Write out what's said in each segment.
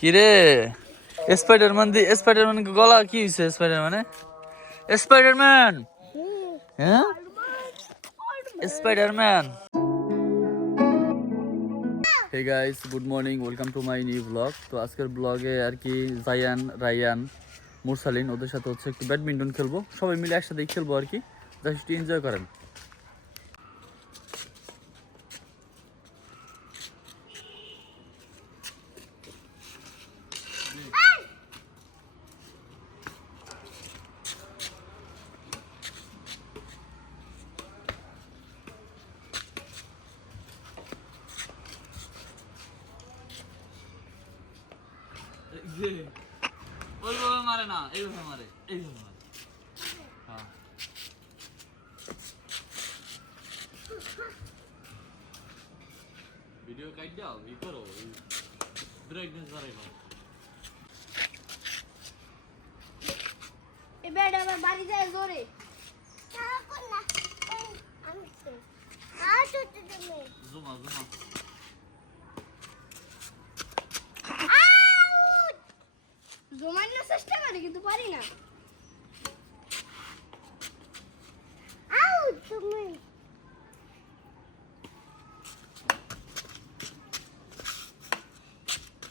কি রে স্পাইডারম্যান গলা কি হইছে স্পাইডারম্যান হ্যাঁ Spiderman hey guys good morning welcome to my new blog. তো আজকের ব্লগে আর কি জায়ান রায়ান মুরসালিন ওদের সাথে হচ্ছে একটু ব্যাডমিন্টন খেলবো, সবাই মিলে একসাথেই খেলবো আর কি, জাস্ট এনজয় করেন। ওইভাবে মারে না, এইভাবে মারে, এইভাবে মারে। হ্যাঁ ভিডিও কাট দাও, ই করো, ব্রাইটনেস বাড়াই দাও। এ ব্যাড আবার বাড়ি যায় জোরে কোন না আমি তো তুমি জুমা জমানোর চেষ্টা করি কিন্তু পারি না। তুমি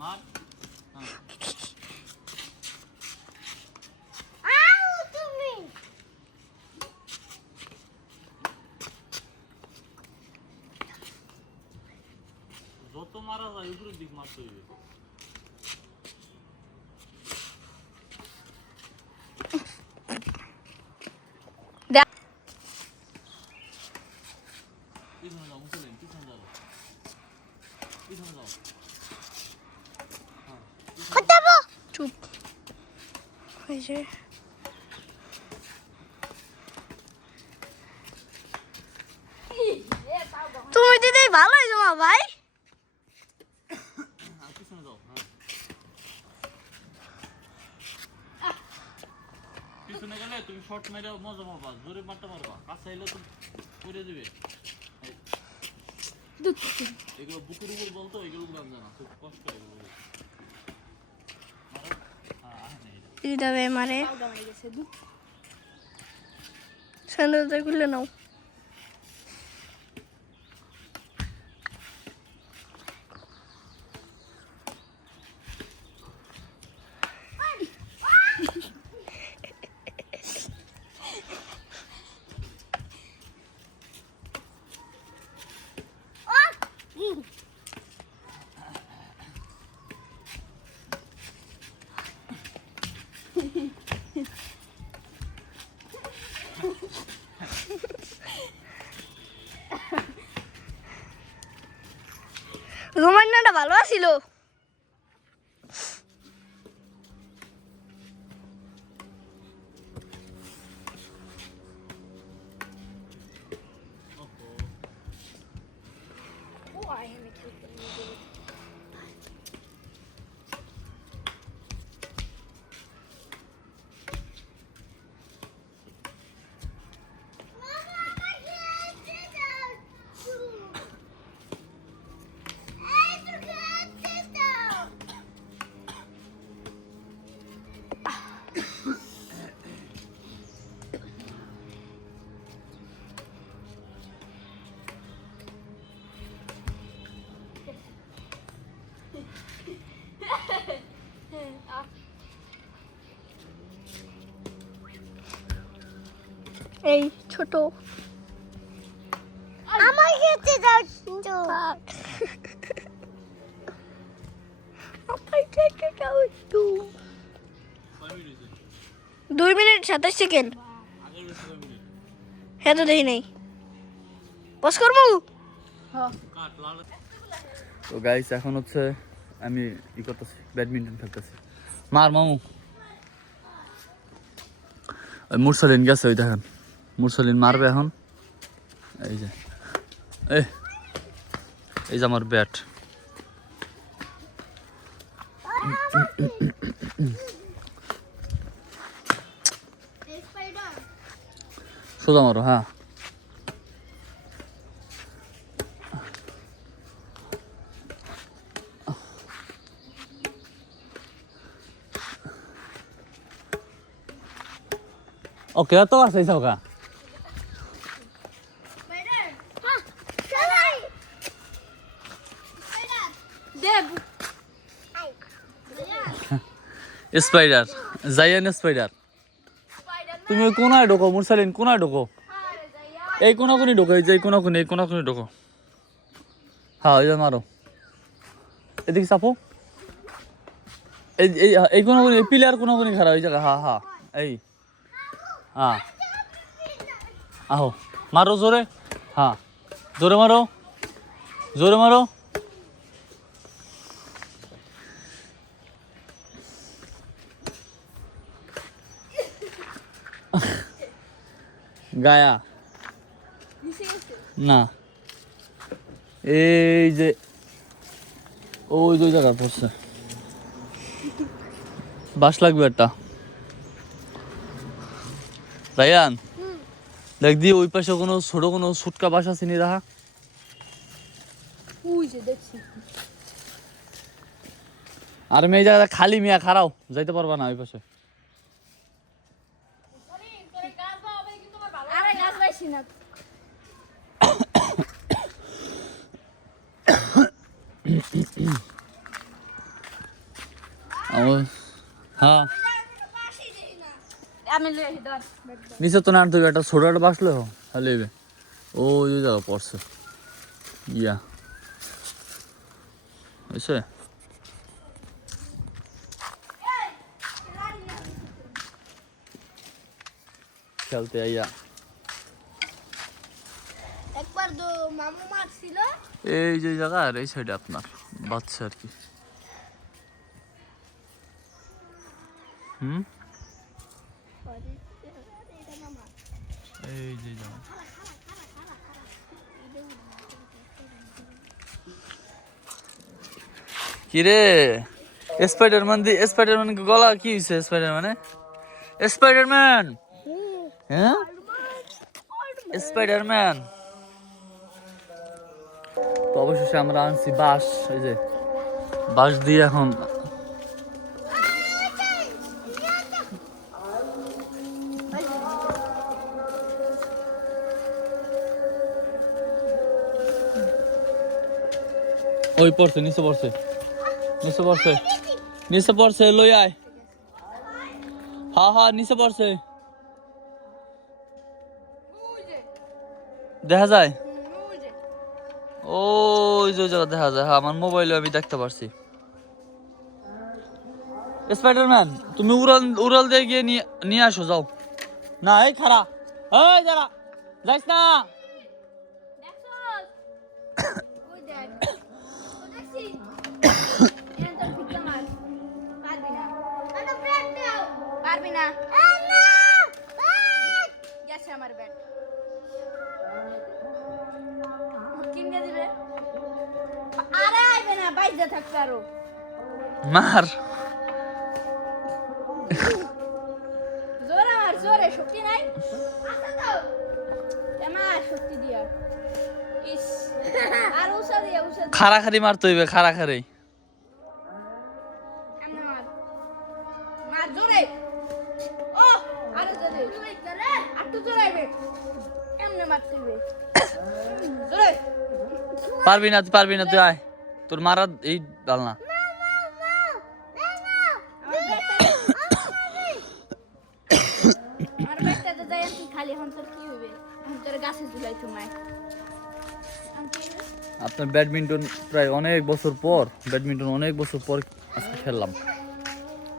মার তুমি যত মারা যায় উপরের দিক মারতে হইবে। পিছনে যাও মুসলিম, পিছনে যাও, পিছনে যাও। চুপ হয়েছে। তুমি দিদি ভালোই জমা ভাই। পিছনে যাও, পিছনে গেলে তুমি শর্ট মেরে মজা মারবা, জোরে মারতে পারবা, কাছে এলে তো পড়ে দিবে। এগুলো বুকের উপর বলতো, এগুলো উড়ান জানা খুব কষ্ট এগুলো। দিদাবে মারে স্যান্ডেলটা খুলে নাও। রোমান্নাটা ভালো ছিল। এই ছোট আমার খেতে যাচ্ছ আমার খেতে যাচ্ছ 2 মিনিট 27 সেকেন্ড। হ্যাঁ তো দেখি নাই বস করবো। তো গাইস এখন হচ্ছে আমি ই করতেছি, ব্যাডমিন্টন খেলতেছি। মার মামু, ওই মুরসালিন গেছে, ওই দেখেন মুরসালিন মারবে এখন। এই যে এই যে আমার ব্যাট। সোজা মারো, হ্যাঁ ওকে তো আছে সকা স্পাইডার জায়ান স্পাইডার তুমি কোনায় ঢোকো মুরসালিন কোনায় ঢোকো এই কোনাকুনি ঢোকো এই যে কোনাকুনি ঢোকো হ্যাঁ ওই যে মারো এদিকে চাপো এই এই কোনাকুনি পিলার কোনাকুনি খারাপ ওই জায়গা হ্যাঁ হ্যাঁ এই হ্যাঁ আহো মারো জোরে হ্যাঁ জোরে মারো গায়া না এই যে ওই দুই জায়গা পড়ছে বাস লাগবে একটা রায়ান দেখ দিয়ে ওই পাশে কোনো ছোট কোনো ছুটকা বাস আছে নি রাহা আর মেয়ে জায়গা খালি মিয়া খারাও যাইতে পারবা না ওই পাশে হ্যাঁ নিচে তো না তুই একটা ছোট একটা বাসলে হলে ও ওই জায়গা পড়ছে ইয়া বুঝছে খেলতে আইয়া একবার তো মামু মারছিল এই যে জায়গা আর এই সাইডে আপনার বাচ্চা আর কি এই যে জায়গা কিরে স্পাইডারম্যান গলা কি হয়েছে স্পাইডারম্যান হ্যাঁ স্পাইডারম্যান তো অবশেষে আমরা আনছি বাঁশ এই যে বাঁশ দিয়ে এখন ওই পড়ছে নিচে পড়ছে লই আয় হ্যাঁ নিচে পড়ছে দেখা যায় ওই যে জায়গা দেখা যায় হ্যাঁ আমার মোবাইলে আমি দেখতে পারছি স্পাইডারম্যান তুমি উড়াল দিয়ে গিয়ে নিয়ে আসো যাও না এই খারা এই যারা যাইস না মার জোরে শক্তি নাই শক্তি দিয়া আর উষা দিয়া খাড়াখাড়ি মারতে হইবে খাড়াখাড়ি মার জোরে ও আরে জোরে আর তো জোরাইবে এমনে মারতে হইবে জোরে পারবি না তুই আয় তোর মারা এই ডাল না আপনার ব্যাডমিন্টন প্রায় অনেক বছর পর আজকে খেললাম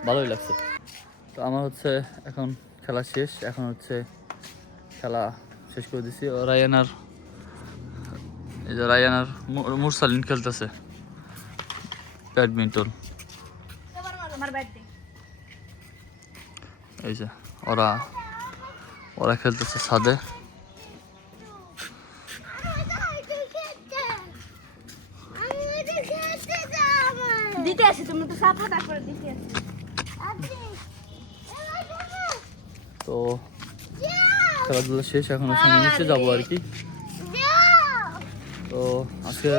ভালোই লাগছে তো আমার হচ্ছে এখন খেলা শেষ এখন হচ্ছে খেলা শেষ করে দিছি রায়ানার এই যে রায়ানার মুরসালিন খেলতেছে ব্যাডমিন্টন এই যে ওরা খেলতেছে ছাদে দিতে আসি তুমি তো সাফা করে দিতে আসি তো খেলাধুলা শেষ এখন ওখানে নিচে যাবো আর কি তো আজকে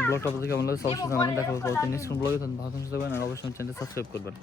ব্লগটা আপনাদের কেমন লাগে অবশ্যই জানাবেন দেখা হবে পরবর্তী নেক্সট ব্লগে ভালো থাকবেন আর অবশ্যই চ্যানেল সাবস্ক্রাইব করবেন